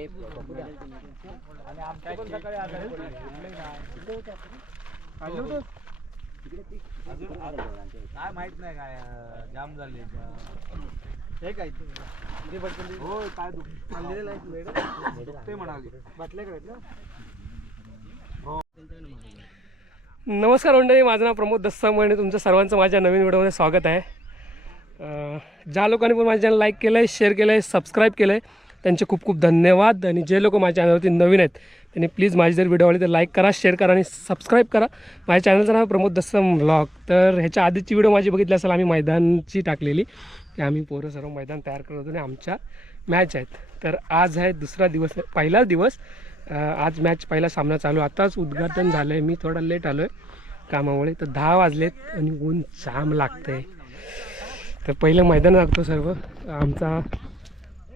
आणि आमच्या पण सकाळी आजारी काय माहित नाही काय जाम झाले हे काय हो काय ते म्हणाले बाटल्या करायचं. नमस्कार मंडळी, माझं नाव प्रमोद दस्ताम आणि तुमचं सर्वांचं माझ्या नवीन व्हिडिओमध्ये स्वागत आहे. ज्या लोकांनी पण माझ्या चॅनल लाईक केलं आहे, शेअर केलं आहे, सबस्क्राईब केलं आहे त्यांचे खूप खूप धन्यवाद. आणि जे लोक माझ्या चॅनलवरती नवीन आहेत त्यांनी प्लीज माझी जर व्हिडिओ आवडली तर लाईक करा, शेअर करा आणि सबस्क्राईब करा. माझ्या चॅनलचं नाव प्रमोद दस्ताम व्लॉग. तर ह्याच्या आधीची व्हिडिओ माझी बघितली असेल, आम्ही मैदानची टाकलेली की आम्ही पोरं सर्व मैदान तयार करत होतो आणि आमच्या मॅच आहेत. तर आज आहे दुसरा दिवस, पहिलाच दिवस. आज मॅच पहिला सामना चालू, आताच उद्घाटन झालं आहे. मी थोडा लेट आलो आहे कामामुळे, तर 10 वाजलेत आणि ऊन जाम लागतं आहे. तर पहिलं मैदान लागतो सर्व. आमचा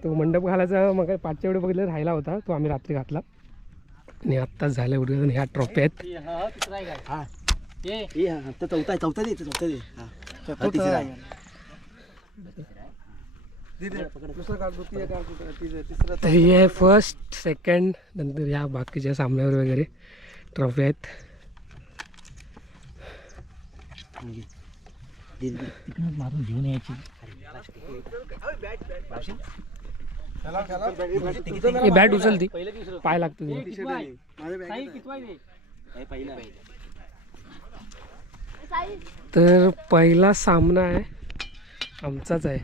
तो मंडप घालायचा मग पाचच्या वेळी बघितलं राहिला होता, तो आम्ही रात्री घातला आणि आत्ताच झालं उद्घाटन. ह्या ट्रॉफी आहेत. तर ही आहे फर्स्ट, सेकंड, नंतर ह्या बाकीच्या सामन्यावर वगैरे ट्रॉफी आहेत. मारून घेऊन यायची. बॅट उचलती, पाय लागतो. तर पहिला सामना आहे आमचाच आहे.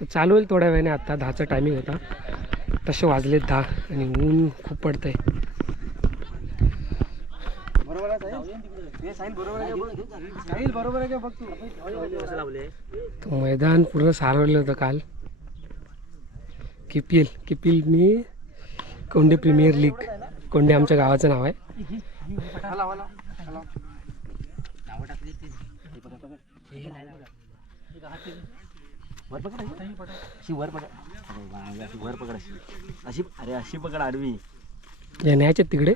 तर चालू होईल थोड्या वेळाने. आता 10चा टायमिंग होता, तसे वाजले 10 आणि ऊन खूप पडतंय. तो मैदान पूर्ण सारवलं होतं काल. किपील मी कोंडे प्रीमियर लीग. कोंडे आमच्या गावाचं नाव आहे. अशी पकड आडवी या न्यायच्या तिकडे.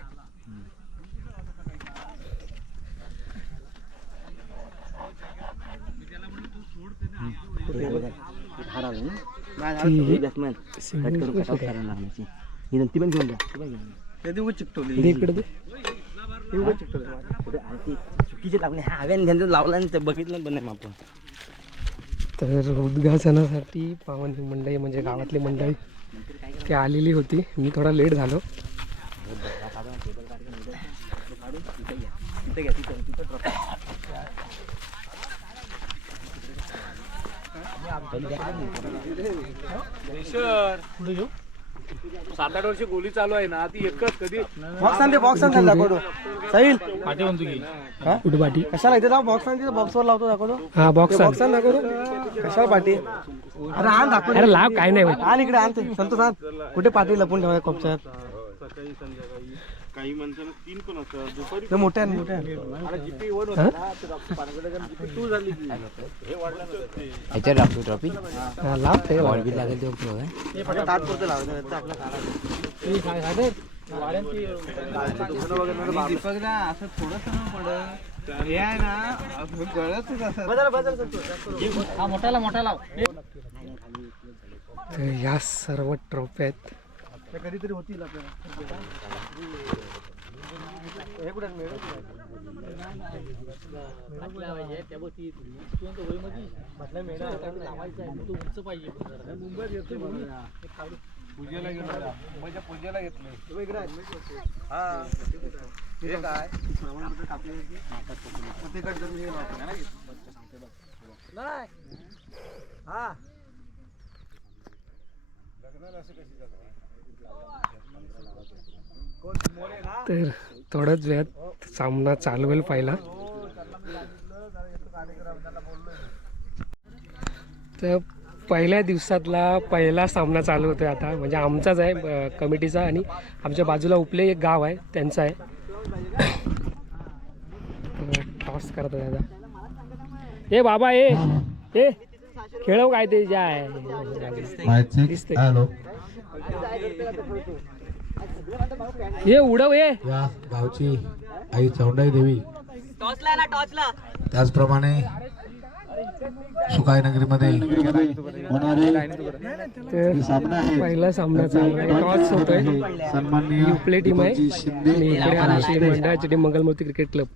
लावला बघितलं पण नाही आपण. तर उद्घाटनासाठी पावन मंडळी म्हणजे गावातली मंडळी ती आलेली होती. मी थोडा लेट झालो. पुढे घेऊ. 7-8 वर्ष गोली चालू आहे ना, ती एकच कधी बॉक्स दाखवतो साहिल पाठी म्हणतो की कुठे पाठी कशाला इथे जाऊ. बॉक्सवर लावतो दाखवतो. हा बॉक्स दाखवतो. कशाला पाठी. अरे आण दाखव. अरे लाव काय नाही होत. आण इकडे आणते संतोष आण. कुठे पाठी लपून ठेवाय कोपच्यात. काही माणसाला 3 पण असतात. मोठ्या ट्रॉफी लाव लागेल तात्पुरतं लावलं असं थोडस हे आहे ना, मोठा लाव. तर या सर्व ट्रॉफी आहेत. कधीतरी होतील आपल्याला. पूजेला गेलो, मुंबईच्या पूजेला घेतलं. हा हे काय हा तर थोड्याच वेळात सामना चालू होईल पहिला. तर पहिल्या दिवसातला पहिला सामना चालू होतोय आता. म्हणजे आमचाच आहे कमिटीचा आणि आमच्या बाजूला उपले एक गाव आहे त्यांचा आहे. टॉस करतो दादा. ए बाबा ए खेळव काय ते ज्या आहे. हे उडव हे या गावची आई चौंडाई देवी, त्याचप्रमाणे सुकाईनगरीमध्ये होणारे तर सामना आहे. पहिला सामना चालू आहे, टॉस होतोय. सन्माननीय युप्ले टीम आहे दीपकजी शिंदे आणि इकडे आरसी मंडळाची टीम मंगलमूर्ती क्रिकेट क्लब.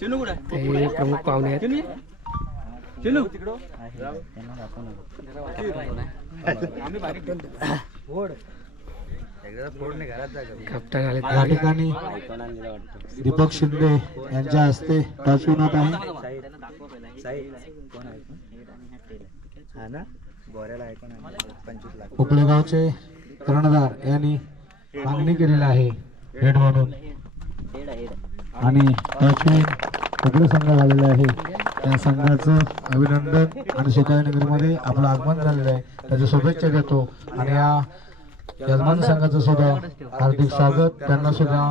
ते प्रमुख पाहुणे आहेत. कॅप्टन आले. या ठिकाणी दीपक शिंदे यांच्या हस्ते टॉस होणार आहे. उपलेगावचे कर्णधार यांनी मागणी केलेली आहे हेड म्हणून आणि टॉसविन उपले संघ झालेला आहे. त्या संघाचं अभिनंदन आणि सुकाईनगरीमध्ये आपलं आगमन झालेलं आहे त्याच्या शुभेच्छा देतो आणि या यजमान संघाचं सुद्धा हार्दिक स्वागत, त्यांना सुद्धा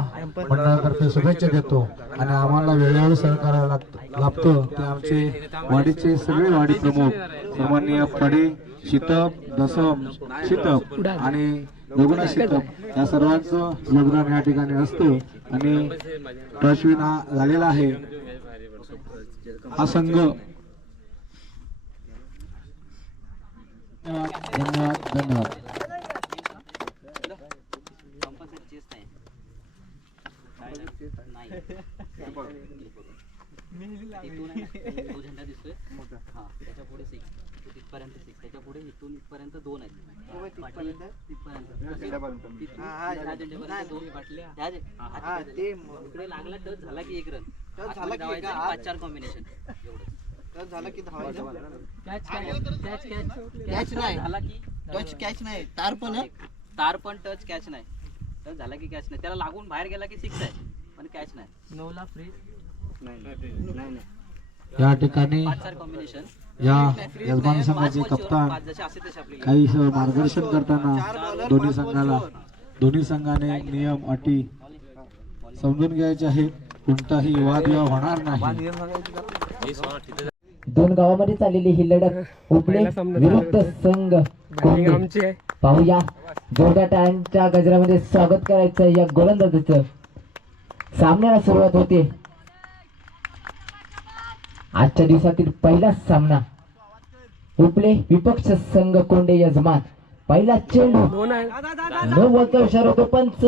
मंडळातर्फे शुभेच्छा देतो. आणि आम्हाला वेळेवर सहकार्य लाभतं ते आमचे वाडीचे सगळे वाडी प्रमुख सन्माननीय फडे, शितप, दसम, शितप आणि रघुनाथ शितप या सर्वांचं योगदान या ठिकाणी असतं. आणि टॉसविन हा झालेला आहे. हा संघ धन्यवाद धन्यवाद. तो झेंडा दिसतोय हा त्याच्या पुढे 6 तिथपर्यंत 6 त्याच्या पुढे इथून इथपर्यंत 2 आहेत तिथपर्यंत इकडे लागला टच झाला की 1 रन झाला की 5-4 कॉम्बिनेशन एवढं झाला की धावायचं. कॅच नाही झाला की टच कॅच नाही तार पण टच कॅच नाही टच झाला की कॅच नाही त्याला लागून बाहेर गेला की 6 आहे पण कॅच नाही. 9 ला फ्री नाही या ठिकाणी 5-4 कॉम्बिनेशन या यजमान संघाचे कप्तान काही मार्गदर्शन करताना दोन्ही संघाने नियम अटी समजून घ्यायचे आहेत. कोणताही वादविवाद होणार नाही. दोन गावामध्ये चाललेली ही लढत उपले विरुद्ध संघ कोंडे. आमची आहे. पाहूया जोरदार टाळ्यांच्या गजरामध्ये स्वागत करायचं या गोलंदाजीचं. सामन्याला सुरुवात होते. आजच्या दिवसातील पहिला सामना उपले विपक्ष संघ कोंडे यजमान. पहिला चेंडू दोन आहे. न बोलता हुशार होतो पंच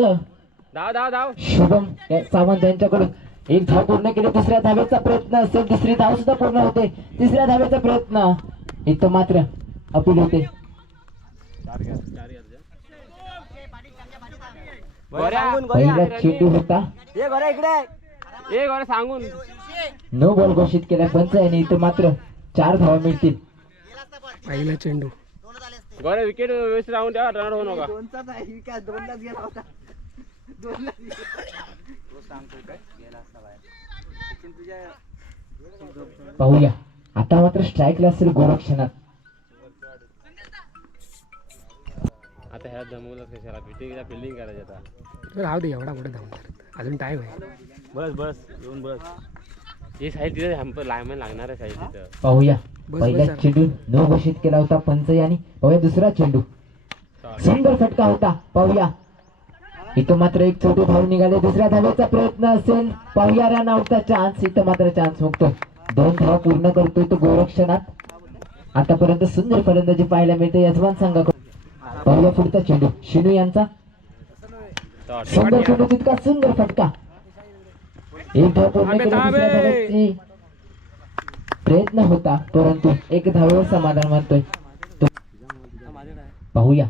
धाव शुभम सावंत यांच्याकडून एक धाव पूर्ण केली. दुसऱ्या धावेचा प्रयत्न असेल, दुसरी धाव सुद्धा पूर्ण होते. तिसऱ्या धावेचा प्रयत्न इथं मात्र अपील होते. पहिला चेंडू होता सांगून नो बॉल घोषित केला पंच यांनी. इथं मात्र 4 धावा मिळतील. पहिला चेंडू विकेट व्यवस्थित राहून द्या, रन होऊ नका. पाहूया आता मात्र स्ट्राईकला असेल गोरक्षणात. आता ह्या जमवलं कशाला फिल्डिंग करायचं आता. राहू दे, एवढा कुठे धावणार, अजून टाइम आहे. बस येऊन बस. हे साईड तिथे लायमन लागणार आहे साईड तिथं. पाहूया पहिला चेंडू नो घोषित केला होता पंच यांनी. पाहूया दुसरा चेंडू सुंदर फटका होता. पाहूया इथं मात्र एक छोटे धाव निघाले. दुसऱ्या धावेचा प्रयत्न असेल. पाहूया रन आउटचा चान्स. इथं मात्र चान्स मुक्तो. 2 धाव पूर्ण करतोय तो गोरक्षणात. आतापर्यंत सुंदर फलंदाजी पाहायला मिळते यजमान संघाकडून. पाहूया पुढचा चेंडू शिनू यांचा. सुंदर चेंडू, तितका सुंदर फटका. एक धाव पूर्ण केली. दुसऱ्या धावेची प्रयत्न होता परंतु एक धावेवर समाधान मानतोय. पाहूया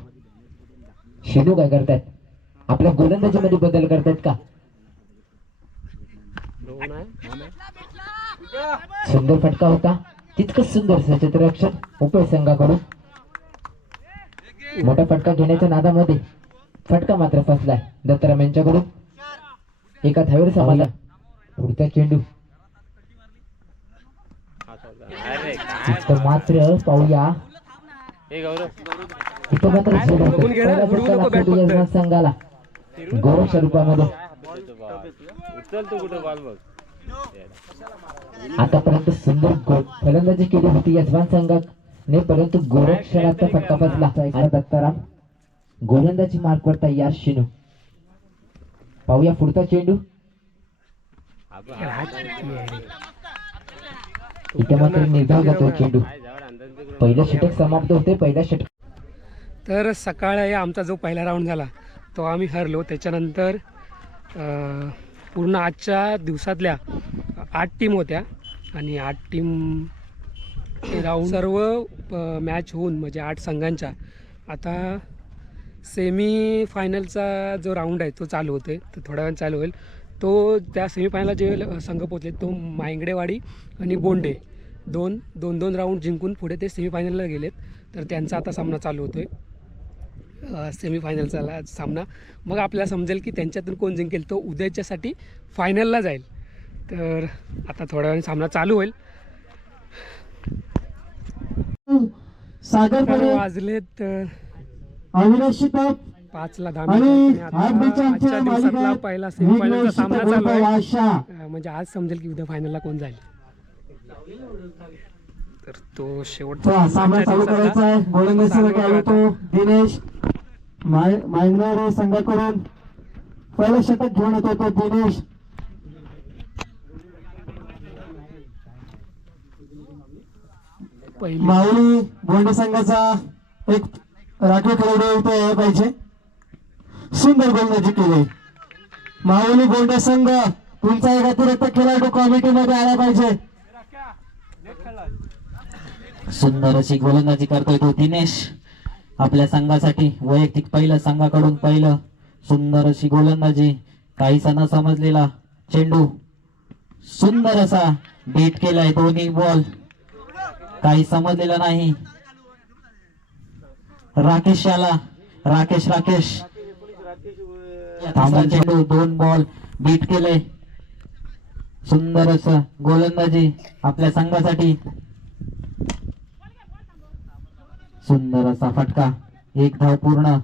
शिनू काय करतायत. आपल्या गोलंदाजीमध्ये बदल करतायत का. सुंदर फटका होता. तितकंच सुंदर सचित्रक्षण उपय संघाकडून. मोठा फटका घेण्याच्या नादामध्ये फटका मात्र फसलाय दत्तराम यांच्याकडून. एका धावेवर समाधान. पुढचा चेंडू मात्र पाहूया इथं मात्र यजमान संघाला गौरव स्वरूपामध्ये. आतापर्यंत सुंदर फलंदाजी केली होती यजमान संघाने परंतु गोरक्षणाचा फटका फसला. दत्ताराम गोलंदाजी मार्कवर तयार शिनू. पाहूया पुढचा चेंडू इथे मात्र निर्धाव जातो चेंडू. पहिलं षटक समाप्त होते. पहिल्या षटक तर सकाळी आमचा जो पहिला राऊंड झाला तो आम्ही हरलो. त्याच्यानंतर पूर्ण आजच्या दिवसातल्या 8 टीम होत्या आणि 8 टीम राऊंड सर्व मॅच होऊन म्हणजे 8 संघांच्या आता सेमी फायनलचा जो राऊंड आहे तो चालू होते. तर थोड्या वेळाने चालू होईल. तो त्या सेमीफायनलला जे संघ पोचले तो मायंगडेवाडी आणि बोंडे दोन राऊंड जिंकून पुढे ते सेमीफायनलला गेलेत. तर त्यांचा आता सामना चालू होतो आहे सेमीफायनलचा सामना. मग आपल्याला समजेल की त्यांच्यातून कोण जिंकेल. तो उद्याच्यासाठी फायनलला जाईल. तर आता थोड्या वेळाने सामना चालू होईल. सागर तर वाजलेत अविनाश शिताप 5ला 10 आणि मिनिटं. आजच्या आजच्या दिवसातला पहिला सेमीफायनलचा सामना चालू आहे. आहे. म्हणजे आज समजेल की उद्या फायनलला कोण जाईल. तर तो शेवटचा सामना चालू करायचा आहे. गोलंदाजीसाठी आलो तो दिनेश मायंगणार संघाकडून पहिलं षटक घेऊन येतो तो दिनेश. पहिली माऊली बोंडे संघाचा एक राखीव खेळाडू इथे यायला पाहिजे. सुंदर गोलंदाजी केली. माऊली बोंडे संघ तुमचा एक अतिरिक्त खेळाडू कमिटीमध्ये आला पाहिजे. सुंदर अशी गोलंदाजी करतोय तो दिनेश. आपल्या संघासाठी वैयक्तिक पहिलं संघाकडून पहिलं सुंदर अशी गोलंदाजी. काहीसा न समजलेला चेंडू सुंदर असा बीट केलाय. दोन्ही बॉल काही समजलेलं नाही. राकेश आला. राकेश थांबा चेंडू. 2 बॉल बीट केले. सुंदर असं गोलंदाजी आपल्या संघासाठी. सुंदर असा फटका. 1 धाव पूर्ण.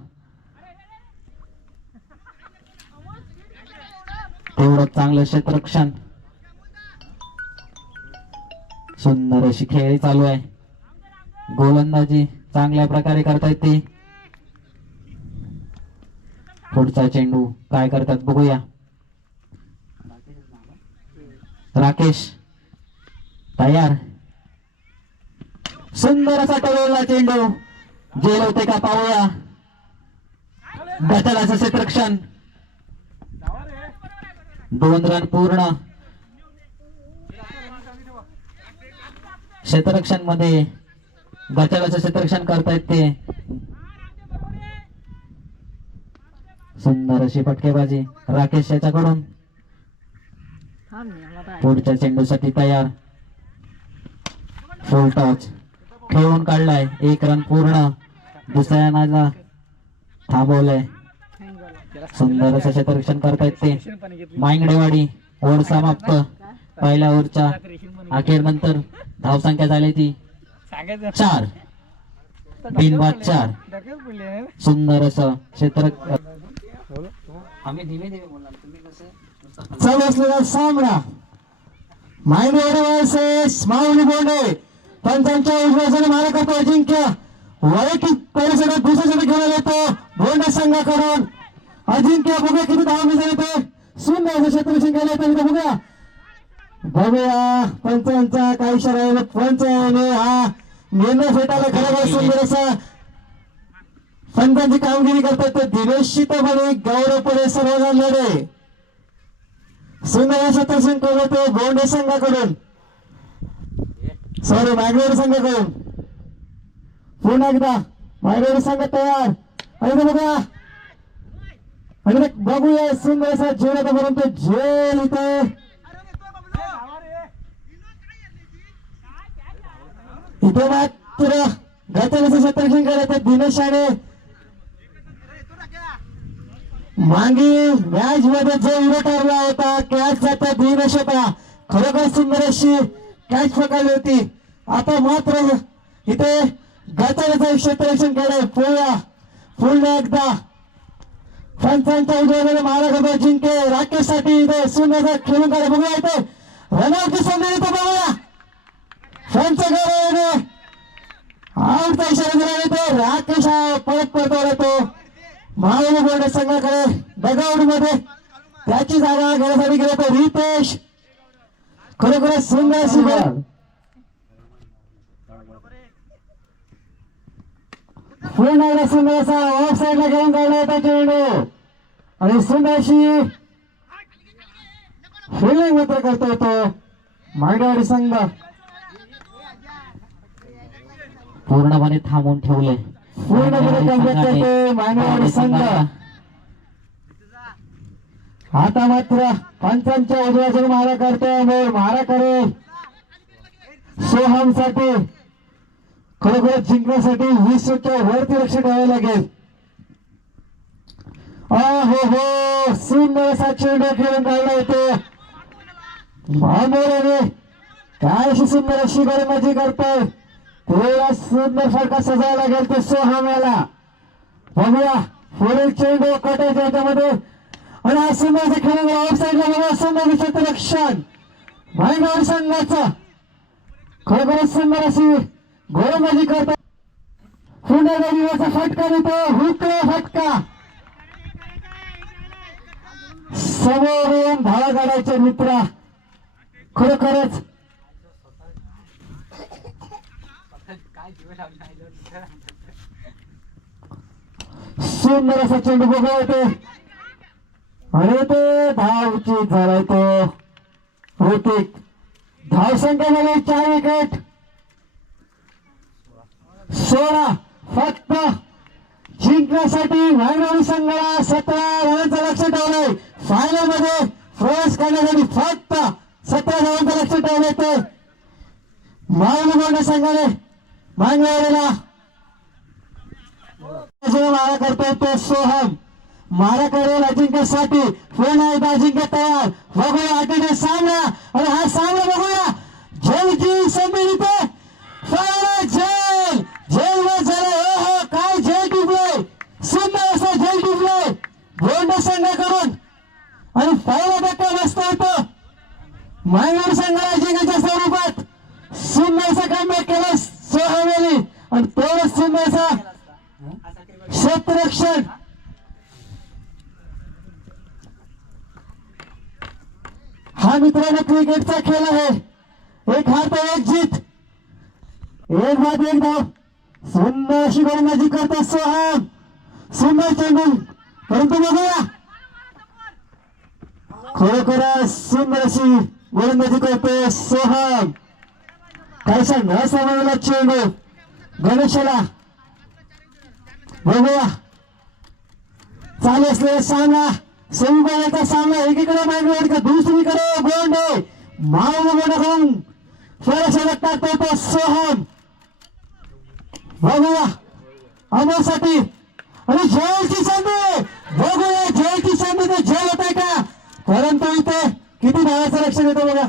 तेवढं चांगलं क्षेत्ररक्षण. सुंदर अशी खेळी चालू आहे. गोलंदाजी चांगल्या प्रकारे करता येते. पुढचा चेंडू काय करतात बघूया. राकेश तयार. सुंदर असा टोलला चेंडू. जेल होते का पाहूया. गटालाचं क्षेत्ररक्षण. 2 रन पूर्ण. क्षेत्ररक्षण मध्ये गटालाचं क्षेत्ररक्षण करतायत ते. सुंदर अशी फटकेबाजी राकेश याच्याकडून. पुढच्या चेंडूसाठी तयार. फुल टॉच खेळून काढलाय. 1 रन पूर्ण. दुसऱ्या नाला थांबवलंय. सुंदर असं क्षेत्ररक्षण करतायत ते. मायंगडेवाडी ओव्हर समाप्त. पहिल्या ओव्हरच्या अखेर नंतर धावसंख्या झाली ती 4. 3 बाद 4. सुंदर असं क्षेत्र. चालू असलेला सामना मायंगडेवाडी वर्सेस माऊली बोंडे. पंचांच्या उजव्याने मारा करतो अजिंक्य. वैयक्तिक परिसरात दुसरा षटक घेऊन येतो बोंडे संघाकडून. अजिंक्य बघूया किती धाव मिळाले ते. सुंदर असं क्षेत्ररक्षण केलं येतं. बघूया पंचांचा काही इशारा. पंचाने हा निर्णय फेटायला खरोखर सुंदर असा पंचांची कामगिरी करतात ते दिनेश शिताप आणि गौरव पडे सर्वजण लढे. सुंदर असं क्षेत्ररक्षण केलं होते बोंडे संघाकडून. सॉरी मायंगडेवाडी संघाकडून. पुन्हा एकदा मायंगडेवाडी संघ तयार. आणि बघा आणि बघूया सुंदर असा झेल होता. परंतु झेल इथे मात्र गटालाचं क्षेत्ररक्षण केलं तर दिनेशाने. मागे मॅच मध्ये जो विरोध ठरला होता कॅच जाता दिनेश होता. खरोखर सुंदर अशी कॅच पकडली होती. आता मात्र इथे गटालाचं क्षेत्ररक्षण केलंय. पुन्हा एकदा पंचांच्या उजव्याने मारा करतो जिंके. राकेश साठी इथे सुंदर खेळून काढा. बघूया इथे रनआउटची संधी इथे बघूया. पंचगड आउटचा इशारा दिला येतो. राकेश परत परतवर येतो माऊली बोंडे संघाकडे. डगआउट मध्ये त्याची जागा घेण्यासाठी गेला तो रितेश. खरोखरच सुंदर अशी गोल पूर्ण सुंदर असा ऑफ साईडला घेऊन काढला होता चेंडू आणि सुंदर अशी फिल्डिंग मात्र करतो होतो मागणीवाडी संघ. पूर्णपणे थांबून ठेवले. पूर्णपणे कमबॅक करतो मागणीवाडी संघ. आता मात्र पंचांच्या उजव्यातून मारा करतोय मारा करेल सोहम साठी. खरोखरच जिंकण्यासाठी 20च्या वरती लक्ष ठेवावं लागेल. हो सुंदर असा चेंडू खेळून काढला होतो मामोऱ्याने. काय अशी सुंदर अशी गोलंदाजी करतोय. थोडा सुंदर फटका सजावा लागेल तो सोहम याला. बघूया पुढील चेंडू कटायच्या ह्याच्यामध्ये आणि हा सुंदर असं खेळून ऑफ साईडला बघा सुंदर क्षेत्ररक्षण भाईगाव संघाचं. खरोखरच सुंदर अशी गोलंदाजी करतो. पुन्हा फटका देतो हुकला फटका. समोरून धावा काढायचे मित्र. खरोखरच सुंदर असा चेंडू बघा होते आणि ते धावची झालाय तो ऋतिक. धावसंख्येमध्ये 4 विकेट 16. फक्त जिंकण्यासाठी भाईगावी संघाला 17 रनांचं लक्ष ठेवलंय. फायनल मध्ये प्रवेश करण्यासाठी फक्त 17 रनांचं लक्ष ठेवलंय. ते मायमुगोंडा संघाने मांगवाडीला मारा करतोय तो सोहम. मारा करेल अजिंक्यसाठी. पुन्हा एकदा अजिंक्य तयार. बघूया अटेंडन्स सामना आणि हा सामना बघूया. जेलची संधी इथे जेल जेल झालं. हो काय जेल टिपलंय. सुंदर असं जेल टिपलंय गोंडा संघाकडून आणि पहिला धक्का बसतो होतो मायनर संघाला अजिंक्यच्या स्वरूपात. सुंदर असा कमबॅक केला सोहम यांनी आणि तेवढंच सुंदर असा क्षेत्ररक्षण. हा मित्रांनो क्रिकेटचा खेळ आहे. एक हार तर एक जीत. एक बाद एक धाव. सुंदर अशी गोलंदाजी करतो सोहम. सुंदर चेंडू परंतु बघूया खरोखरच सुंदर अशी गोलंदाजी करतो सोहम. काहीसा न समजला चेंडू गणेशाला. बघूया चालू असलेला सामना सेमीफायनलचा सामना. एकीकडे मांडवड का दुसरीकडे गोंडे. मावळकडून थोड्याशा टाकतो तो सोहम. बघूया अमोसाठी आणि जयची संधी. बघूया जयची संधी ते जय होत आहे का. परंतु इथे किती धावाचं लक्षण येतं बघा.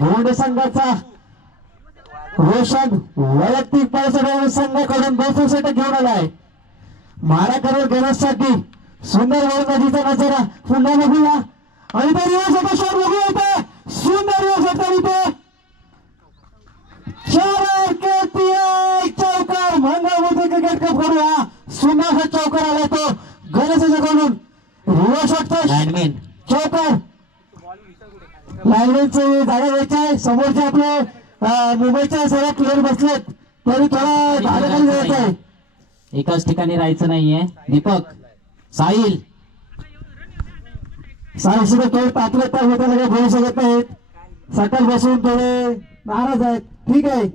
गोंडे संघाचा रोशन वैयक्तिक पावसाळ्या संघाकडून 200 षटक घेऊन आलाय. मारा करेल घेण्यासाठी सुंदर गोलंदाजीचा नजारा पुन्हा बघूया आणि तो रिवर्स शॉट बघूया इथे. सुंदर रिवर्स होता इथे. 4 चौकार मंगळमूर्ती क्रिकेट कप करूया. सुंदर हा चौकार आला तो गणेशाच्याकडून. रिवर्स शॉटचा चौकार. लाईनची जागा द्यायची आहे. समोरचे आपले मुंबईच्या सर्व प्लेअर बसलेत तरी थोडा धारेखाली जायचं आहे. एकाच ठिकाणी राहायचं नाहीये. दीपक साहिल सुद्धा थोडे तातले तर होते काही बोलू शकत नाहीत. सकाळ बसून थोडे नाराज आहेत. ठीक आहे.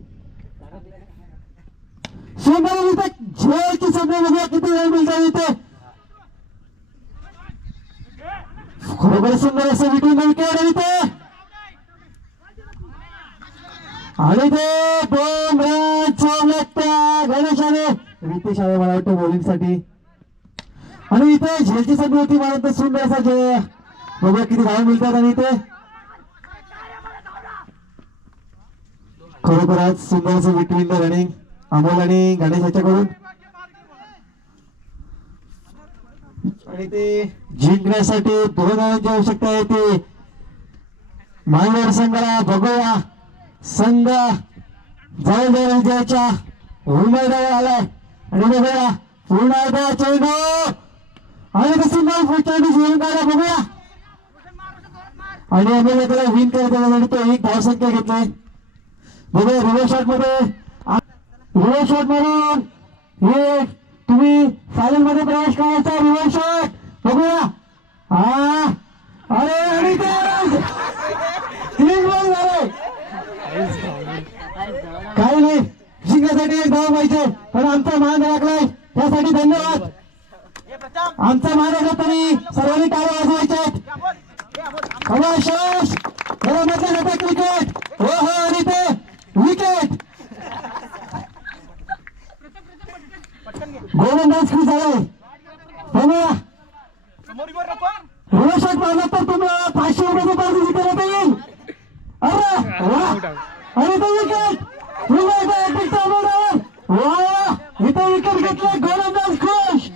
सुंदर इथे झेलची संधी बघूया किती वेळ मिळतो इथे. खरोबर सुंदर असं विटून विकेट इथे आणि ते 2 रन सोडलेत त्या गणेशाने. रितेश आहे मला वाटतं बॉलिंग साठी आणि इथे झेलची संधी होती मला तर सुंदर असा जय. बघूया किती धावा मिळतात आणि इथे खरोखरच सुंदर असं बिटवीन द रनिंग अमोल आणि गणेश याच्याकडून. आणि ते जिंकण्यासाठी 2 रनांची आवश्यकता आहे. ते मायनर संघाला. बघूया संघ जवळजवळ विजयाच्या उमेदवार आलाय आणि बघूया पूर्ण चेंडू आणि दुसरी नाव फुटताना जीवन काढा बघूया. आणि आम्हाला त्याला विन करता तो एक धावसंख्या घेतलाय. बघूया रिव्हर्स शॉट मध्ये रिव्हर्स शॉट मारून हे तुम्ही फायनल मध्ये प्रवेश करायचा. रिव्हर्स शॉट बघूया. अरे आणि तीन गोल झाले. काही नाही जिंकण्यासाठी एक धाव पाहिजे पण आमचा मान राखलाय त्यासाठी धन्यवाद. आमचा मान राखला तरी सर्वांनी टाळ्या वाजवायच्या. त्याला म्हटलं जातं क्रिकेट. हो हो आणि ते विकेट. गोलंदाज खूप झालाय. बघूया रिव्हर्स शॉट मारला तर तुम्हाला 500 रुपयाचं पारितोषिक जिंकण्यात येईल. अरे वा आणि तो विकेट इथं विकेट घेतलं. गोलंदाज खुश.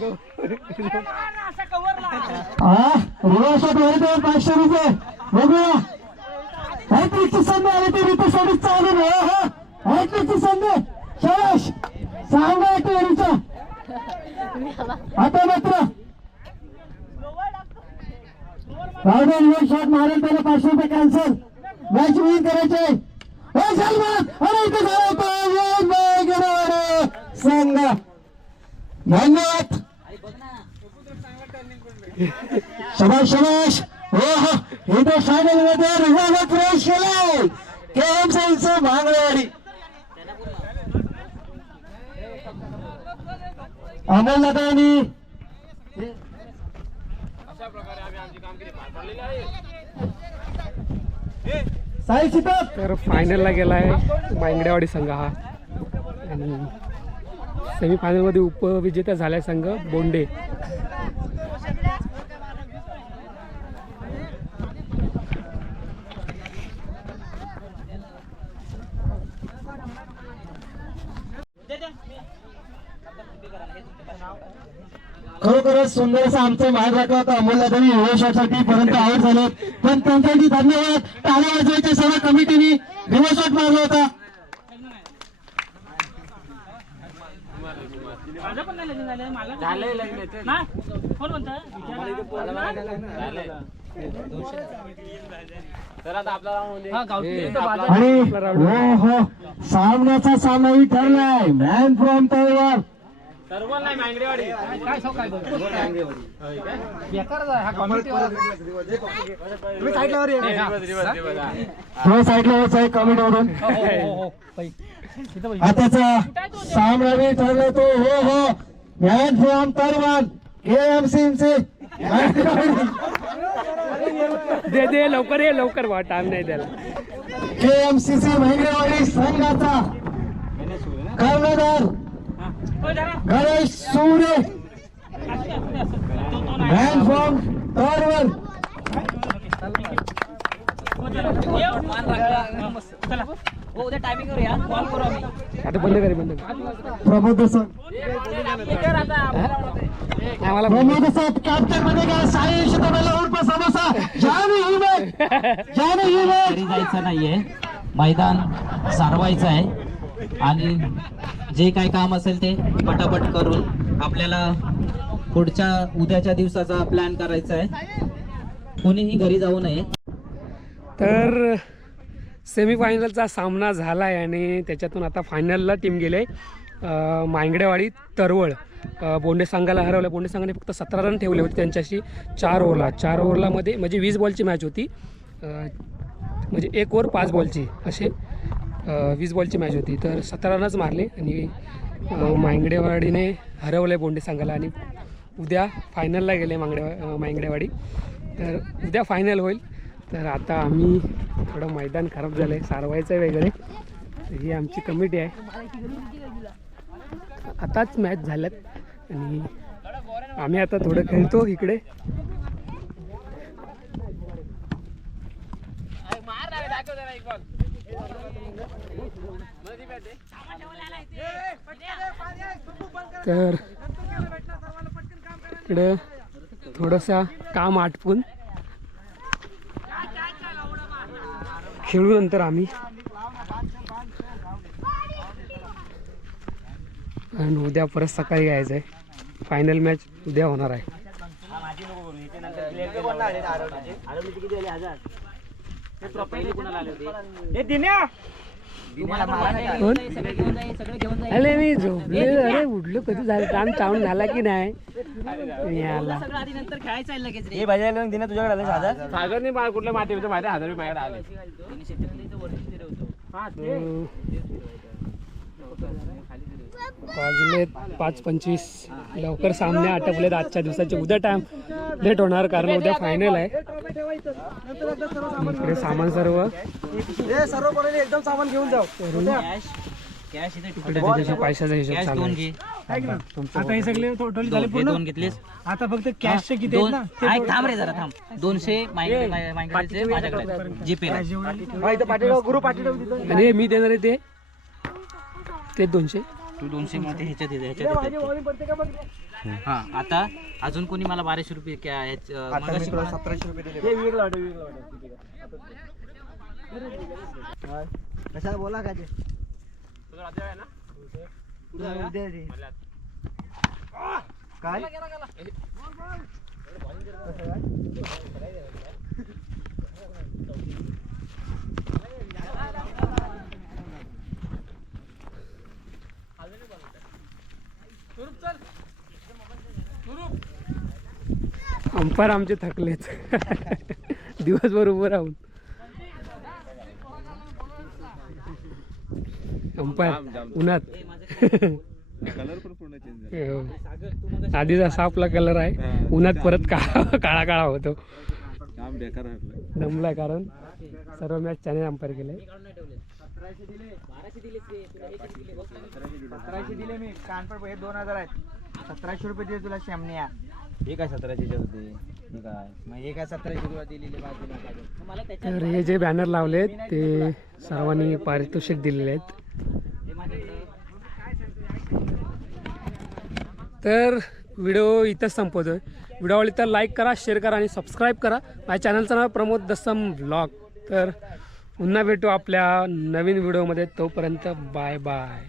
रिव्हर्स शॉट मारतो 500 रुपये. बघूया हॅट्रिकची संधी आली ती ऋतुसाठी चालू हॅट्रिकची संधी. शाबाश सांगा टेरीचा. आता मात्र रिव्हर्स शॉट मारेल त्याला 500 रुपये कॅन्सल. मॅच विन करायचे. अरे इथे संघ धन्यवाद. शबाश शबाश. हो हो इथे फायनल मध्ये रिझल्ट प्रवेश केलाय KMCचं भांगरेवाडी. अमोल दादा आणि साई चितप. तर फायनलला गेला आहे मांगडेवाडी संघ हा आणि सेमीफायनलमध्ये उपविजेता झालाय संघ बोंडे. खरोखरच सुंदर असा आमचा मार्ग राखला होता अमोलदादांनी रिव्हर्स शॉटसाठी परंतु आउट झाले. पण त्यांच्यासाठी धन्यवाद. टाळ्या वाजवायच्या सर्व कमिटीने रिव्हर्स शॉट मारला होता. आणि हो हो सामन्याचा सामनाही ठरलाय. मॅन फ्रॉम तळवार साईडला कमिटी मधून आताचा सामना ठरला तो. हो हो मॅन फ्रॉम तळवार KMCचे दे लवकर ये लवकर वा टाइम नाही द्यायला. KMCC भांगरेवाडी संघाचा कर्णधार गणेश सूर्य. मॅन फ्रॉम तळवार आता बंद करे बंद प्रमोद आम्हाला साहेब कॅप्टन मध्ये गेला. साई शतकाला उर्फ समोसा घरी जायचं नाहीये. मैदान सारवायचं आहे आणि जे काय काम असेल ते पटापट करून आपल्याला पुढच्या उद्याच्या दिवसाचा प्लॅन करायचा आहे. कोणीही घरी जाऊ नये. तर सेमीफायनलचा सामना झाला आहे आणि त्याच्यातून आता फायनलला टीम गेले मांगडेवाडी तरवळ. बोंडे संघाला हरवलं. बोंडे संघाने फक्त 17 रन ठेवले होते त्यांच्याशी 4 ओव्हरला मध्ये म्हणजे 20 बॉलची मॅच होती. म्हणजे 1 ओव्हर 5 बॉलची असे 20 बॉलची मॅच होती. तर 17 रनच मारले आणि मांगडेवाडीने हरवले बोंडे संघाला आणि उद्या फायनलला गेले मांगडेवाडी. तर उद्या फायनल होईल. तर आता आम्ही थोडं मैदान खराब झालं आहे सारवायचं आहे वगैरे. ही आमची कमिटी आहे. आताच मॅच झाल्यात आणि आम्ही आता थोडं खेळतो इकडे. तर इकडं थोडंसं काम आटपून खेळू नंतर आम्ही. आणि उद्या परत सकाळी यायचं आहे. फायनल मॅच उद्या होणार आहे. कोण? अरे मी झोपले, अरे उठलो कधी झालं, काम चावून झाला की नाही याला. सागरने कुठल्या माती माहिती 1000 रुपये माझ्याकडे आले. वाजलेत 5:25. लवकर सामने आटपलेत आजच्या दिवसाचे. उद्या टाइम लेट होणार कारण उद्या फायनल आहे. इकडे सामान सर्व एकदम सामान घेऊन जाऊ. इकडे त्याच्या पैशाचा हिशोब चालू आहे. आता हे सगळे टोटल झाले पूर्ण. दोन घेतलेस आता फक्त कॅशचे किती आहेत ना ते थांब रे जरा थांब. 200 माझ्याकडे जीपे गुरु पाटील आणि मी देणार आहे ते 200. तू 200 मध्ये ह्याच्यात हा. आता अजून कोणी मला 1200 रुपये मगाशी 1700 रुपये दिले. कशाला बोला काय ते? काय अंपायर आमचे थकलेच दिवसभर उभं राहून. अंपायर उन्हात. हो. आधीचा सापला कलर आहे, उन्हात परत काळा काळा होतो. दमलाय कारण सर्व मॅच त्याने अंपायर केले. 1700 दिले मी. कानपूर हे 2000 आहेत. 1700 रुपये दिले तुला श्यामने. हे काय 1700 होते? हे काय मग हे काय 1700 तुला दिलेले बाजूला. तर हे जे बॅनर लावलेत ते सर्वांनी पारितोषिक दिलेले आहेत. तर व्हिडिओ इथंच संपवतोय. व्हिडिओ आवडली तर लाईक करा, शेअर करा आणि सबस्क्राईब करा. माझ्या चॅनलचं नाव प्रमोद दस्सम ब्लॉग. तर पुन्हा भेटू आपल्या नवीन व्हिडिओमध्ये. तोपर्यंत बाय बाय.